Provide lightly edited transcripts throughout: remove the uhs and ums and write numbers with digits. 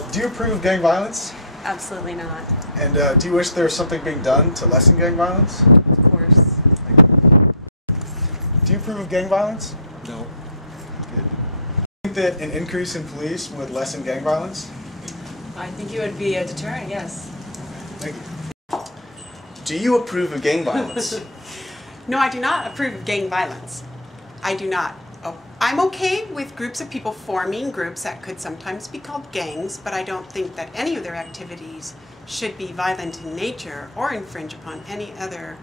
Do you approve of gang violence? Absolutely not. And do you wish there was something being done to lessen gang violence? Of course. Do you approve of gang violence? No. Good. Do you think that an increase in police would lessen gang violence? I think it would be a deterrent, yes. Thank you. Do you approve of gang violence? No, I do not approve of gang violence. I do not. Oh, I'm okay with groups of people forming groups that could sometimes be called gangs, but I don't think that any of their activities should be violent in nature or infringe upon any other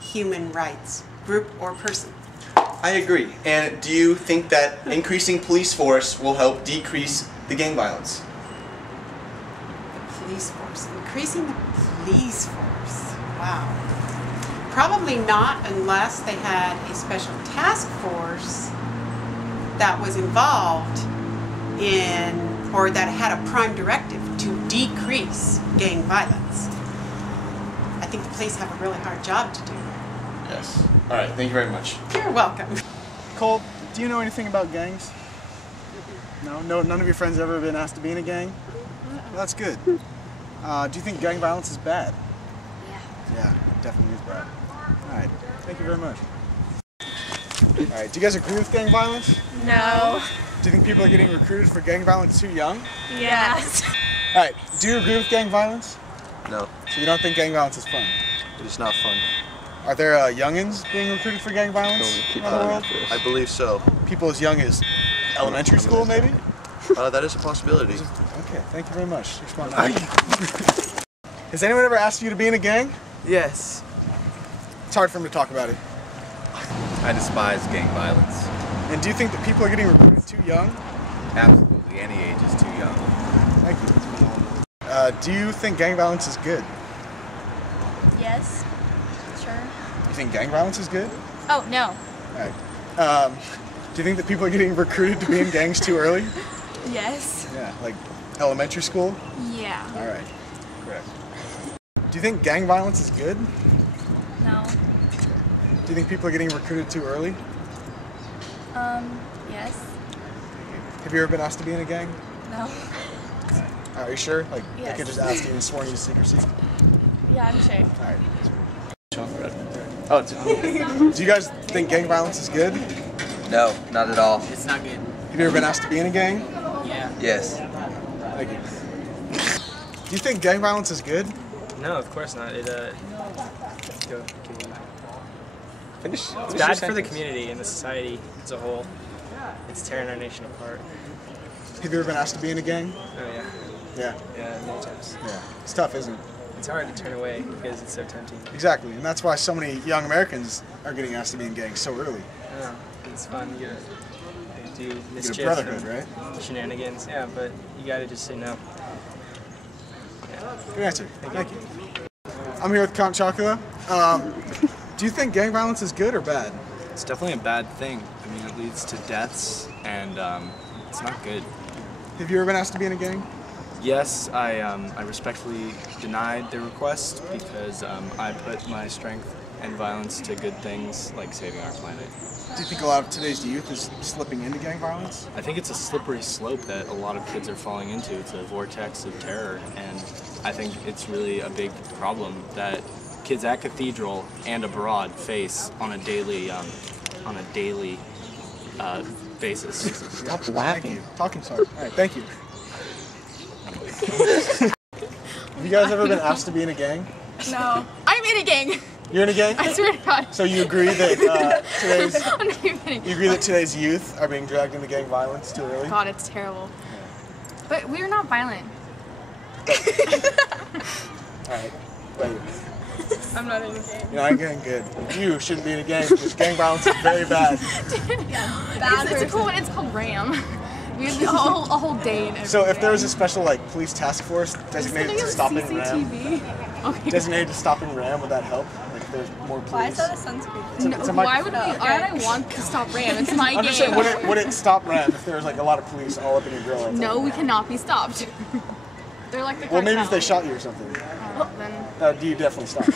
human rights, group or person. I agree. And do you think that increasing police force will help decrease the gang violence? The police force, increasing the police force, wow. Probably not unless they had a special task force that was involved in, or that had a prime directive to decrease gang violence. I think the police have a really hard job to do. Yes. All right. Thank you very much. You're welcome. Cole, do you know anything about gangs? No, none of your friends have ever been asked to be in a gang? Well, that's good. Do you think gang violence is bad? Yeah, it definitely is bad. All right, thank you very much. All right, do you guys agree with gang violence? No. Do you think people are getting recruited for gang violence too young? Yes. All right, do you agree with gang violence? No. So you don't think gang violence is fun? It's not fun. Are there youngins being recruited for gang violence around the world? I believe so. People as young as elementary school, maybe? That is a possibility. Okay, thank you very much. You're smart. Has anyone ever asked you to be in a gang? Yes. It's hard for him to talk about it. I despise gang violence. And do you think that people are getting recruited too young? Absolutely, any age is too young. Thank you. Do you think gang violence is good? Yes. Sure. You think gang violence is good? Oh, no. All right. Do you think that people are getting recruited to be in gangs too early? Yes. Yeah, like elementary school? Yeah. All right, correct. Do you think gang violence is good? No. Do you think people are getting recruited too early? Yes. Have you ever been asked to be in a gang? No. Are you sure? Like, they Yes. could just ask you and sworn you to secrecy? Yeah, I'm sure. All right. Oh, it's Do you guys think gang violence is good? no, not at all. It's not good. Have you ever been asked to be in a gang? Yeah. Yes. Thank you. Do you think gang violence is good? No, of course not. Finish. It's bad for the community and the society as a whole. It's tearing our nation apart. Have you ever been asked to be in a gang? Oh yeah. Yeah. Yeah, many times. Yeah. It's tough, isn't it? It's hard to turn away because it's so tempting. Exactly, and that's why so many young Americans are getting asked to be in gangs so early. I know. It's fun. You gotta do You get mischief a brotherhood, and right? shenanigans. Yeah, but you gotta just say no. Good answer. Thank you. I'm here with Count Chocula. Do you think gang violence is good or bad? It's definitely a bad thing. I mean, it leads to deaths, and it's not good. Have you ever been asked to be in a gang? Yes, I respectfully denied the request because I put my strength and violence to good things like saving our planet. Do you think a lot of today's youth is slipping into gang violence? I think it's a slippery slope that a lot of kids are falling into. It's a vortex of terror, and I think it's really a big problem that kids at Cathedral and abroad face on a daily basis. Stop laughing. Talking sorry. All right, thank you. Have you guys ever been asked to be in a gang? No. I'm in a gang. You're in a gang? I swear to God. So you agree that I'm not even kidding. you agree that today's youth are being dragged into gang violence too early? God, it's terrible. But we're not violent. All right. Thank you. I'm not in a gang. You're not in a gang, good. You shouldn't be in a gang because gang violence is very bad. It's a cool one. It's called RAM. We have a whole day in every So if there was day. a special police task force designated to stopping RAM, Okay. designated to stopping RAM, would that help? Like if there's more police? Why is that a sunscreen? It's a Why would microphone. why would I want to stop RAM? It's my I'm game. just saying, would it stop RAM if there was like a lot of police all up in your grill? all the No, time? we cannot be stopped. They're like the Well, maybe if they cartel. shot you or something. Well, then. Do you definitely stop?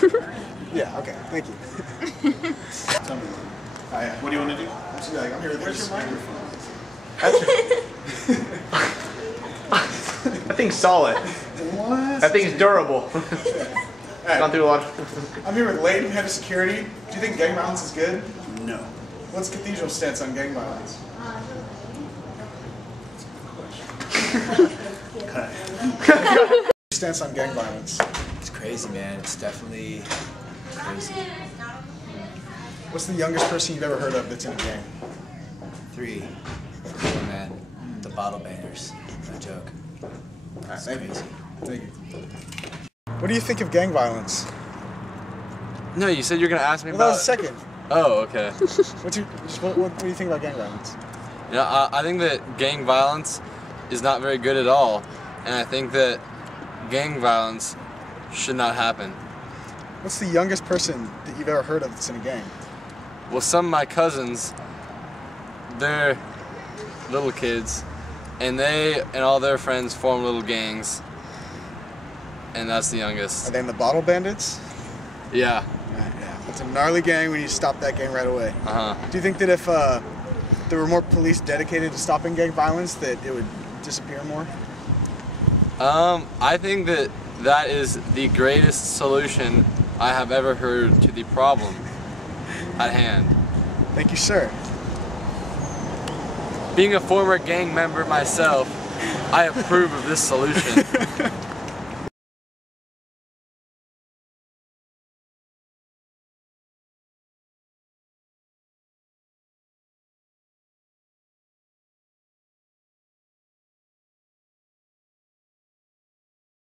Yeah, okay, thank you. What do you want to do? I'm here with this. Where's your microphone? thing's solid. What? That thing's durable. Hey, Gone through a lot. I'm here with Layton, head of security. Do you think gang violence is good? No. What's Cathedral's stance on gang violence? Stance on gang violence. It's crazy, man. It's definitely crazy. What's the youngest person you've ever heard of that's in a gang? 3. Oh, man. The bottle banners. No joke. It's Thank you. crazy. Thank you. What do you think of gang violence? No, you said you're gonna ask me Well, that about. was a second. Oh, okay. What do you think about gang violence? Yeah, I think that gang violence is not very good at all, and I think that gang violence should not happen. What's the youngest person that you've ever heard of that's in a gang? Well, some of my cousins, they're little kids, and they and all their friends form little gangs, and that's the youngest. Are they in the Bottle Bandits? Yeah. Yeah. It's a gnarly gang. We need to stop that gang right away. Uh-huh. Do you think that if there were more police dedicated to stopping gang violence, that it would disappear more? I think that that is the greatest solution I have ever heard to the problem at hand. Thank you, sir. Being a former gang member myself, I approve of this solution.